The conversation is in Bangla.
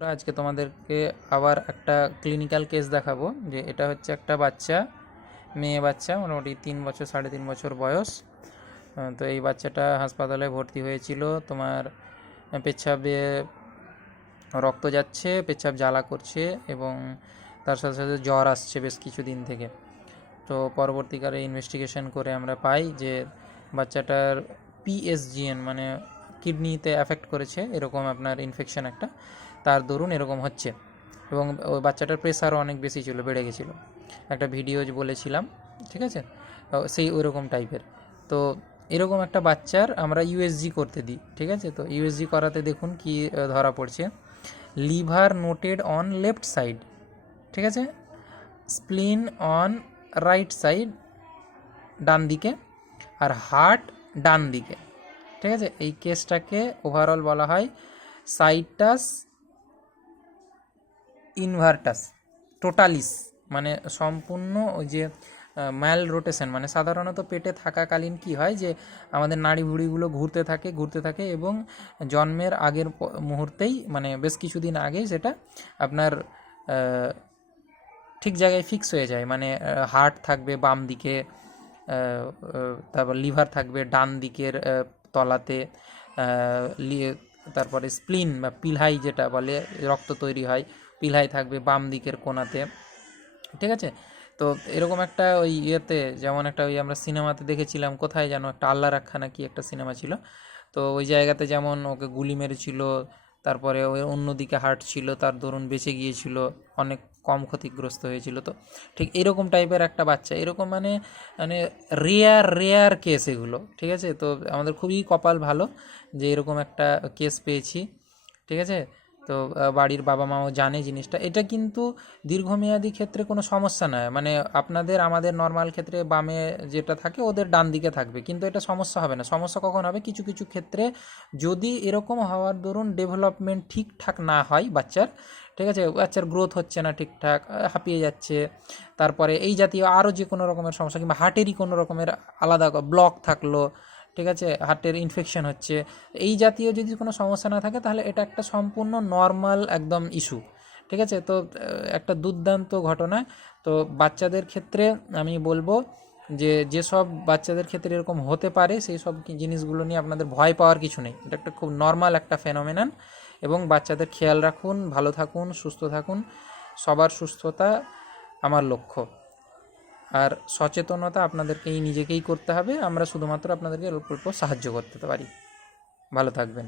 আজকে তোমাদেরকে আবার একটা ক্লিনিক্যাল কেস দেখাবো। যে এটা হচ্ছে একটা বাচ্চা, মেয়ে বাচ্চা, মোটামুটি 3 বছর 3.5 বছর বয়স। তো এই বাচ্চাটা হাসপাতালে ভর্তি হয়েছিল। তোমার পেচ্ছাবে রক্ত যাচ্ছে, পেচ্ছাব জ্বালা করছে এবং তার সাথে সাথে জ্বর আসছে বেশ কিছুদিন থেকে। তো পরবর্তীকালে ইনভেস্টিগেশন করে আমরা পাই যে বাচ্চাটার পিএসজিএন মানে কিডনিতে অ্যাফেক্ট করেছে, এরকম আপনার ইনফেকশন একটা, তার দরুন এরকম হচ্ছে। এবং ওই বাচ্চাটার প্রেশারও অনেক বেশি ছিল, বেড়ে গেছিলো। একটা ভিডিও বলেছিলাম, ঠিক আছে, সেই ওইরকম টাইপের। তো এরকম একটা বাচ্চার আমরা ইউএসজি করতে দিই, ঠিক আছে। তো ইউএসজি করাতে দেখুন কি ধরা পড়ছে। Liver noted on left side, ঠিক আছে, স্প্লিন অন রাইট সাইড ডান দিকে, আর হার্ট ডান দিকে, ঠিক আছে। এই কেসটাকে ওভারঅল বলা হয় সাইটাস ইনভার্টাস টোটালিস, মানে সম্পূর্ণ ওই যে ম্যাল রোটেশন, মানে সাধারণত পেটে থাকাকালীন কি হয় যে আমাদের নাড়ি ভুড়িগুলো ঘুরতে থাকে এবং জন্মের আগের মুহূর্তেই, মানে বেশ কিছুদিন আগেই সেটা আপনার ঠিক জায়গায় ফিক্স হয়ে যায়। মানে হার্ট থাকবে বাম দিকে, তারপর লিভার থাকবে ডান দিকের তলাতে, তারপরে স্প্লিন বা পিলহাই যেটা বলে রক্ত তৈরি হয়, পিলহাই থাকবে বাম দিকের কোণাতে, ঠিক আছে। তো এরকম একটা ওই ইয়েতে, যেমন একটা ওই আমরা সিনেমাতে দেখেছিলাম, কোথায় যেন একটা আল্লাহ রাখা নাকি একটা সিনেমা ছিল, তো ওই জায়গাতে যেমন ওকে গুলি মেরেছিল, তারপরে ওই অন্যদিকে হার্ট ছিল, তার দরুন বেঁচে গিয়েছিল, অনেক কম ক্ষতিগ্রস্ত হয়েছিল। তো ঠিক এরকম টাইপের একটা বাচ্চা, এরকম মানে মানে রেয়ার কেস এগুলো, ঠিক আছে। তো আমাদের খুবই কপাল ভালো যে এরকম একটা কেস পেয়েছি, ঠিক আছে। তো বাড়ির বাবা মাও জানে জিনিসটা। এটা কিন্তু দীর্ঘমেয়াদী ক্ষেত্রে কোনো সমস্যা নয়, মানে আপনাদের আমাদের নর্মাল ক্ষেত্রে বামে যেটা থাকে ওদের ডান দিকে থাকবে, কিন্তু এটা সমস্যা হবে না। সমস্যা কখন হবে, কিছু কিছু ক্ষেত্রে যদি এরকম হওয়ার দরুন ডেভেলপমেন্ট ঠিকঠাক না হয় বাচ্চার, ঠিক আছে, বাচ্চার গ্রোথ হচ্ছে না ঠিকঠাক, হাঁপিয়ে যাচ্ছে, তারপরে এই জাতীয় আরও যে কোনো রকমের সমস্যা, কিংবা হার্টেরই কোনো রকমের আলাদা ব্লক থাকলো, ঠিক আছে, হার্টের ইনফেকশন হচ্ছে, এই জাতীয় যদি কোনো সমস্যা না থাকে তাহলে এটা একটা সম্পূর্ণ নর্মাল একদম ইস্যু, ঠিক আছে। তো একটা দুর্দান্ত ঘটনা। তো বাচ্চাদের ক্ষেত্রে আমি বলবো যে যেসব বাচ্চাদের ক্ষেত্রে এরকম হতে পারে সেই সব জিনিসগুলো নিয়ে আপনাদের ভয় পাওয়ার কিছু নেই। এটা একটা খুব নর্মাল একটা ফেনোমেনন। এবং বাচ্চাদের খেয়াল রাখুন, ভালো থাকুন, সুস্থ থাকুন। সবার সুস্থতা আমার লক্ষ্য। আর সচেতনতা আপনাদেরকেই নিজেকেই করতে হবে, আমরা শুধুমাত্র আপনাদেরকে অল্প অল্প সাহায্য করতে পারি। ভালো থাকবেন।